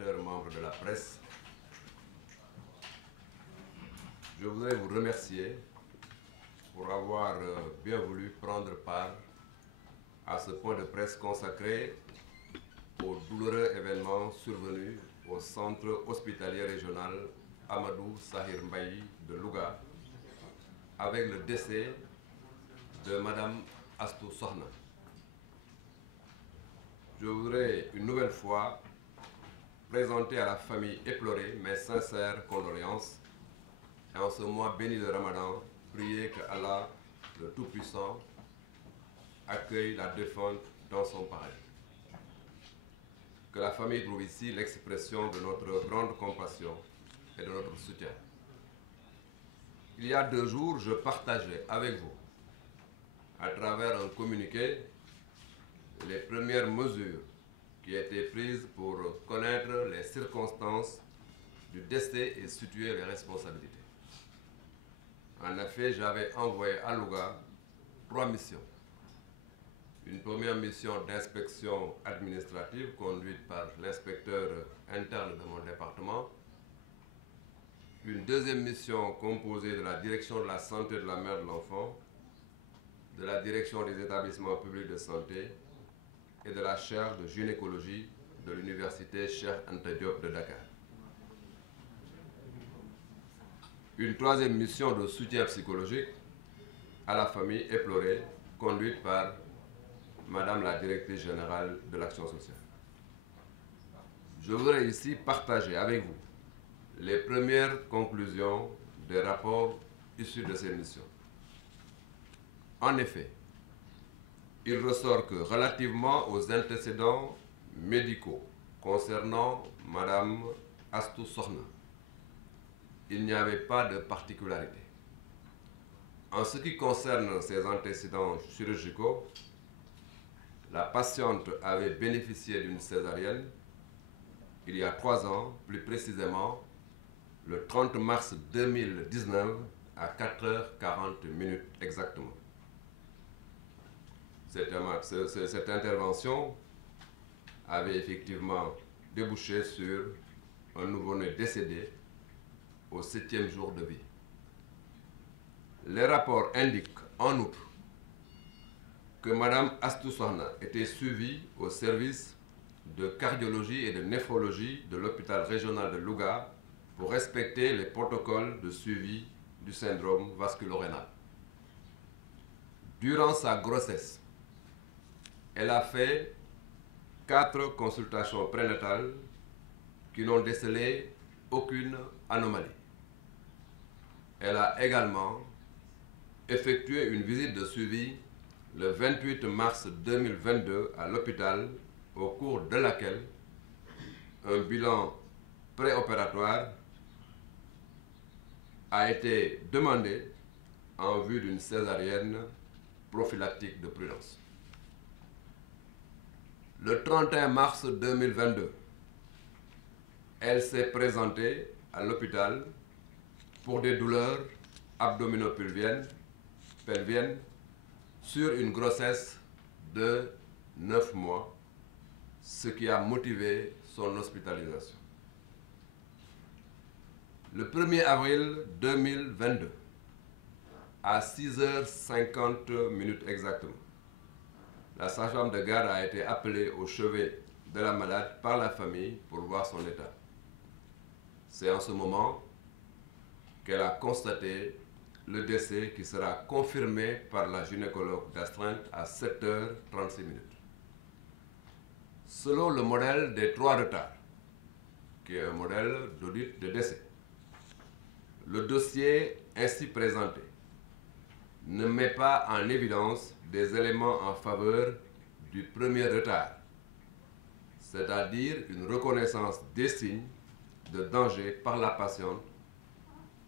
téléspectateurs, membres de la presse, je voudrais vous remercier pour avoir bien voulu prendre part à ce point de presse consacré au douloureux événement survenu au centre hospitalier régional Amadou Sahir Mbaye de Louga avec le décès de Madame Astou Sokhna. Je voudrais une nouvelle fois présenter à la famille éplorée mes sincères condoléances et en ce mois béni de Ramadan, prier que Allah, le Tout-Puissant, accueille la défunte dans son paradis. Que la famille trouve ici l'expression de notre grande compassion et de notre soutien. Il y a 2 jours, je partageais avec vous, à travers un communiqué, les premières mesures qui étaient prises pour connaître les circonstances du décès et situer les responsabilités. En effet, j'avais envoyé à Louga 3 missions. Une première mission d'inspection administrative conduite par l'inspecteur interne de mon département. Une deuxième mission composée de la direction de la santé de la mère et de l'enfant, de la direction des établissements publics de santé et de la chaire de gynécologie de l'université Cheikh Anta Diop de Dakar. Une troisième mission de soutien psychologique à la famille éplorée, conduite par Madame la directrice générale de l'action sociale. Je voudrais ici partager avec vous les premières conclusions des rapports issus de ces missions. En effet, il ressort que relativement aux antécédents médicaux concernant Madame Astou Sokhna, il n'y avait pas de particularité. En ce qui concerne ses antécédents chirurgicaux, la patiente avait bénéficié d'une césarienne il y a 3 ans, plus précisément le 30 mars 2019 à 4h40 exactement. Cette intervention avait effectivement débouché sur un nouveau-né décédé au 7e jour de vie. Les rapports indiquent en outre que Madame Astou Sokhna était suivie au service de cardiologie et de néphrologie de l'hôpital régional de Louga pour respecter les protocoles de suivi du syndrome vasculo-rénal. Durant sa grossesse, elle a fait 4 consultations prénatales qui n'ont décelé aucune anomalie. Elle a également effectué une visite de suivi le 28 mars 2022 à l'hôpital, au cours de laquelle un bilan préopératoire a été demandé en vue d'une césarienne prophylactique de prudence. Le 31 mars 2022, elle s'est présentée à l'hôpital pour des douleurs abdominopelviennes sur une grossesse de 9 mois, ce qui a motivé son hospitalisation. Le 1er avril 2022, à 6h50 exactement, la sage-femme de garde a été appelée au chevet de la malade par la famille pour voir son état. C'est en ce moment qu'elle a constaté le décès qui sera confirmé par la gynécologue d'astreinte à 7h36. Selon le modèle des 3 retards, qui est un modèle d'audit de décès, le dossier ainsi présenté ne met pas en évidence des éléments en faveur du premier retard, c'est-à-dire une reconnaissance des signes de danger par la patiente,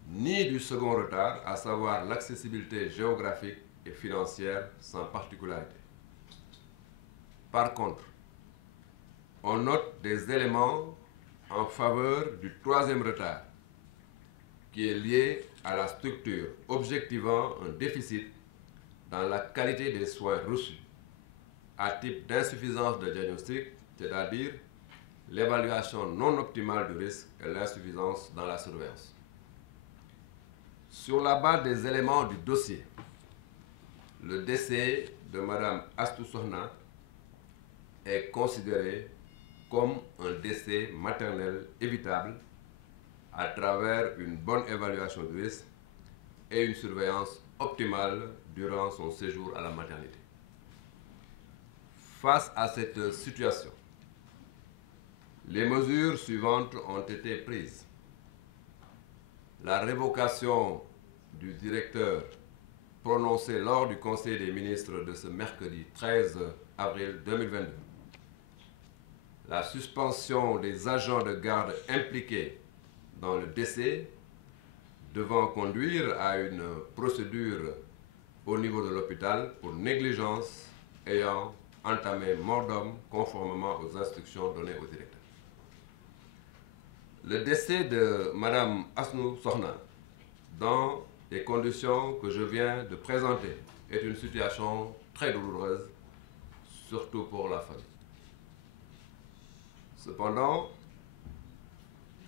ni du second retard, à savoir l'accessibilité géographique et financière sans particularité. Par contre, on note des éléments en faveur du 3e retard, qui est lié à la structure objectivant un déficit dans la qualité des soins reçus, à type d'insuffisance de diagnostic, c'est-à-dire l'évaluation non optimale du risque et l'insuffisance dans la surveillance. Sur la base des éléments du dossier, le décès de Mme Astou Sokhna est considéré comme un décès maternel évitable à travers une bonne évaluation du risque et une surveillance optimale durant son séjour à la maternité. Face à cette situation, les mesures suivantes ont été prises. La révocation du directeur prononcée lors du Conseil des ministres de ce mercredi 13 avril 2022. La suspension des agents de garde impliqués dans le décès devant conduire à une procédure au niveau de l'hôpital pour négligence ayant entamé mort d'homme conformément aux instructions données au directeur. Le décès de Mme Astou Sokhna, dans les conditions que je viens de présenter, est une situation très douloureuse, surtout pour la famille. Cependant,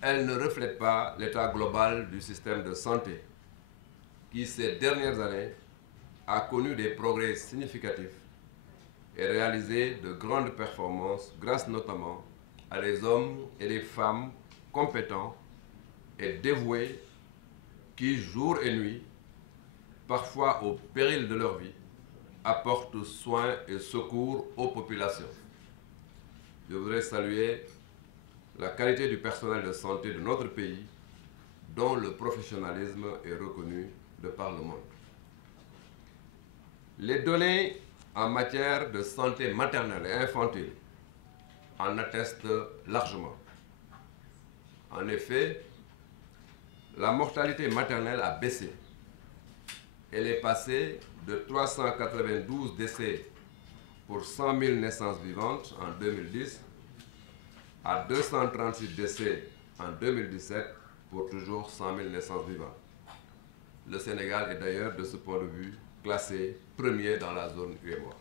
elle ne reflète pas l'état global du système de santé, qui ces dernières années a connu des progrès significatifs et réalisé de grandes performances grâce notamment à des hommes et des femmes compétents et dévoués qui, jour et nuit, parfois au péril de leur vie, apportent soins et secours aux populations. Je voudrais saluer la qualité du personnel de santé de notre pays, dont le professionnalisme est reconnu de par le monde. Les données en matière de santé maternelle et infantile en attestent largement. En effet, la mortalité maternelle a baissé. Elle est passée de 392 décès pour 100 000 naissances vivantes en 2010 à 236 décès en 2017 pour toujours 100 000 naissances vivantes. Le Sénégal est d'ailleurs, de ce point de vue, classé premier dans la zone UEMOA.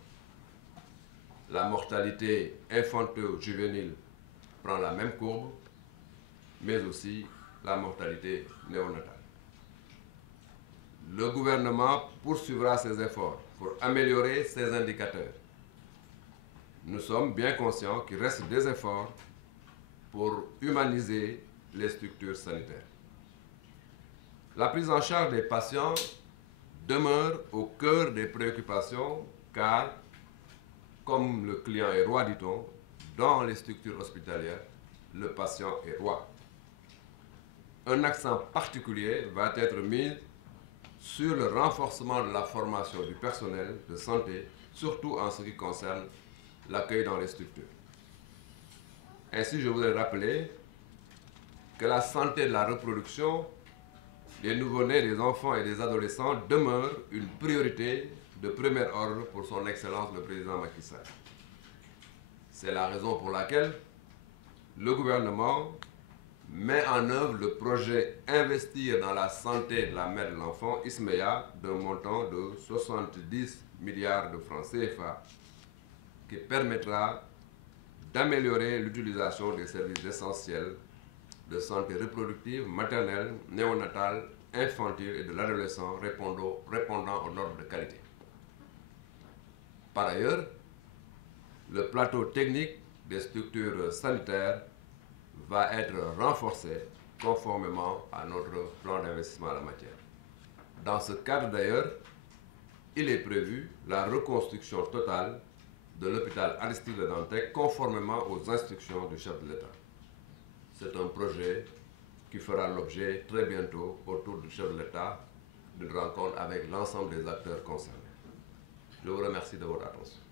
La mortalité infanto-juvénile prend la même courbe, mais aussi la mortalité néonatale. Le gouvernement poursuivra ses efforts pour améliorer ces indicateurs. Nous sommes bien conscients qu'il reste des efforts pour humaniser les structures sanitaires. La prise en charge des patients demeure au cœur des préoccupations car, comme le client est roi, dit-on, dans les structures hospitalières, le patient est roi. Un accent particulier va être mis sur le renforcement de la formation du personnel de santé, surtout en ce qui concerne l'accueil dans les structures. Ainsi, je voudrais rappeler que la santé de la reproduction des nouveau-nés, des enfants et des adolescents demeure une priorité de premier ordre pour son Excellence le Président Macky Sall. C'est la raison pour laquelle le gouvernement met en œuvre le projet Investir dans la santé de la mère et de l'enfant, ISMEA, d'un montant de 70 milliards de francs CFA, qui permettra d'améliorer l'utilisation des services essentiels de santé reproductive, maternelle, néonatale, infantile et de l'adolescent répondant aux normes de qualité. Par ailleurs, le plateau technique des structures sanitaires va être renforcé conformément à notre plan d'investissement en la matière. Dans ce cadre d'ailleurs, il est prévu la reconstruction totale de l'hôpital Aristide Le Dantec conformément aux instructions du chef de l'État. C'est un projet qui fera l'objet très bientôt autour du chef de l'État d'une rencontre avec l'ensemble des acteurs concernés. Je vous remercie de votre attention.